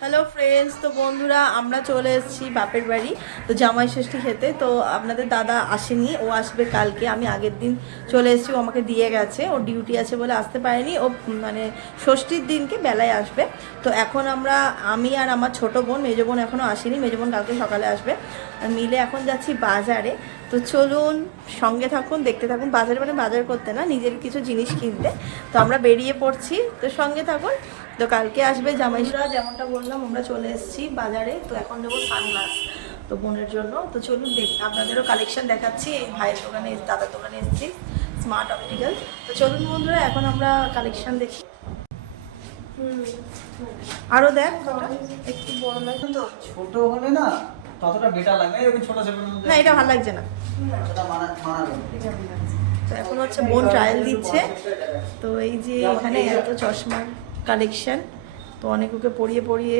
Hello friends, তো বন্ধুরা আমরা চলে এসেছি বাপের বাড়ি তো জামাই ষষ্ঠী খেতে। তো আপনাদের দাদা আসেনি, ও আসবে কালকে। আমি আগের দিন চলে এসেছি, ও আমাকে দিয়ে গেছে, ওর ডিউটি আছে বলে আসতে পারেনি। ও মানে ষষ্ঠীর দিনকে বেলায় আসবে। তো এখন আমি আর আমার ছোট বোন, মেজো বোন এখনও আসেনি, মেজো বোন কালকে সকালে আসবে, মিলে এখন যাচ্ছি বাজারে। তো চলুন সঙ্গে থাকুন, দেখতে থাকুন। বাজারে মানে বাজার করতে না, নিজের কিছু জিনিস কিনতে। তো আমরা বেরিয়ে পড়ছি, তো সঙ্গে থাকুন। তো কালকে আসবে জামাইরা, যেমনটা বললাম আমরা চলে এসেছি বাজারে। তো এখন নেবো সানগ্লাস তো বোনের জন্য। তো চলুন আপনাদেরও কালেকশন দেখাচ্ছি। এই ভাইয়ের দোকানে, দাদার দোকানে এসেছি, স্মার্ট অপটিক্যাল। তো চলুন বন্ধুরা, এখন আমরা কালেকশন দেখি। আরো দেখ, একটু বড় লাগে তো, ছোট হলে না ততটা বেটার লাগে। এরকম ছোট ছোট না এটা ভালো লাগছে না। এটা মানাবে। তো এখন হচ্ছে বোন ট্রায়াল দিচ্ছে। তো এই যে এখানে এত চশমার কালেকশন, তো অনেক ওকে পরিয়ে পরিয়ে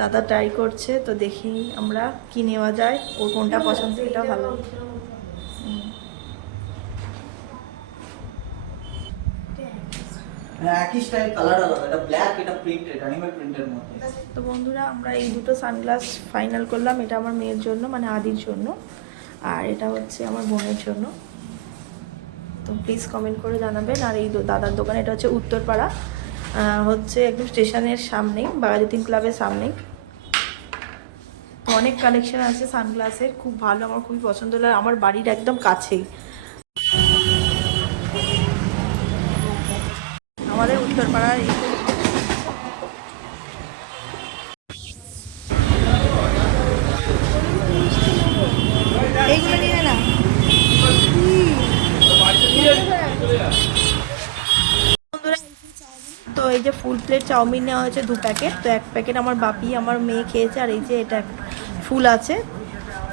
দাদা ট্রাই করছে। তো দেখি আমরা কি নেওয়া যায়, ওর কোনটা পছন্দ এটা ভালো। একই স্টাইল, কালার আলাদা। এটা ব্ল্যাক, এটা প্রিন্টেড, অ্যানিমাল প্রিন্টের মধ্যে। তো বন্ধুরা আমরা এই দুটো সানগ্লাস ফাইনাল করলাম। এটা আমার মেয়ের জন্য, মানে আদির জন্য, আর এটা হচ্ছে আমার বোনের জন্য। তো প্লিজ কমেন্ট করে জানাবেন। আর এই দাদার দোকান, এটা হচ্ছে উত্তরপাড়া, হচ্ছে একদম স্টেশনের সামনেই, বাঘাযতীন ক্লাবের সামনেই। তো অনেক কালেকশন আছে সানগ্লাসের, খুব ভালো, আমার খুবই পছন্দ হলো। আমার বাড়ির একদম কাছেই আমাদের উত্তরপাড়ার। এইগুলো নিয়ে না, তো এই যে ফুল প্লেট চাউমিন নেওয়া হয়েছে 2 প্যাকেট। তো 1 প্যাকেট আমার বাপি, আমার মেয়ে খেয়েছে। আর এই যে এটা ফুল আছে,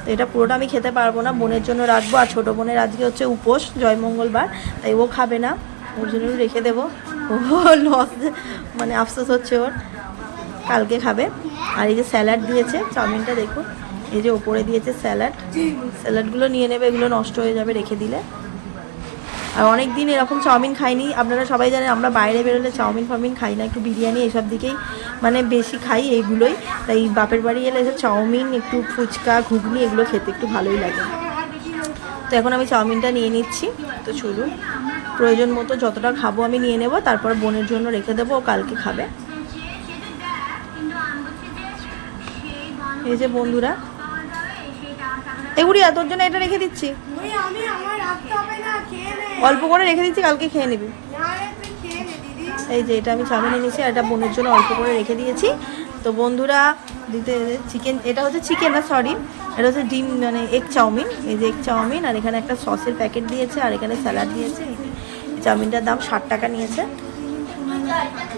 তো এটা পুরোটা আমি খেতে পারবো না, বোনের জন্য রাখবো। আর ছোটো বোনের আজকে হচ্ছে উপোস, জয় মঙ্গলবার, তাই ও খাবে না, ওর জন্য রেখে দেবো। ও লস, মানে আফসোস হচ্ছে ওর, কালকে খাবে। আর এই যে স্যালাড দিয়েছে, চাউমিনটা দেখুন, এই যে ওপরে দিয়েছে স্যালাড। স্যালাডগুলো নিয়ে নেবে, এগুলো নষ্ট হয়ে যাবে রেখে দিলে। আর অনেক দিন এরকম চাউমিন খাইনি, আপনারা সবাই জানেন আমরা বাইরে বেরোলে চাউমিন ফাউমিন খাই না, একটু বিরিয়ানি এসব দিকেই মানে বেশি খাই, এইগুলোই। তাই বাপের বাড়ি এলে এসে চাউমিন, একটু ফুচকা, ঘুগনি এগুলো খেতে একটু ভালোই লাগে। তো এখন আমি চাউমিনটা নিয়ে নিচ্ছি। তো চলুন, প্রয়োজন মতো যতটা খাবো আমি নিয়ে নেব, তারপর বোনের জন্য রেখে দেবো, ও কালকে খাবে। এই যে বন্ধুরা, এগুড়ি তোর জন্য এটা রেখে দিচ্ছি, অল্প করে রেখে দিচ্ছি, কালকে খেয়ে নিবি। এই যে এটা আমি চাউমিন এনেছি, আর এটা বোনের জন্য অল্প করে রেখে দিয়েছি। তো বন্ধুরা দিতে চিকেন, এটা হচ্ছে চিকেন না, সরি, এটা হচ্ছে ডিম, মানে এগ চাউমিন। এই যে এগ চাউমিন, আর এখানে একটা সসের প্যাকেট দিয়েছে, আর এখানে স্যালাড দিয়েছে। এই চাউমিনটার দাম 60 টাকা নিয়েছে।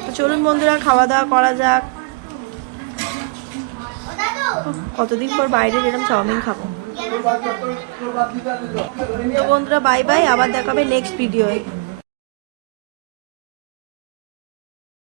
তো চলুন বন্ধুরা, খাওয়া দাওয়া করা যাক। কতদিন পর বাইরে এরকম চাউমিন খাবো। তো বন্ধুরা বাই বাই, আবার দেখা হবে নেক্সট ভিডিওয়ে।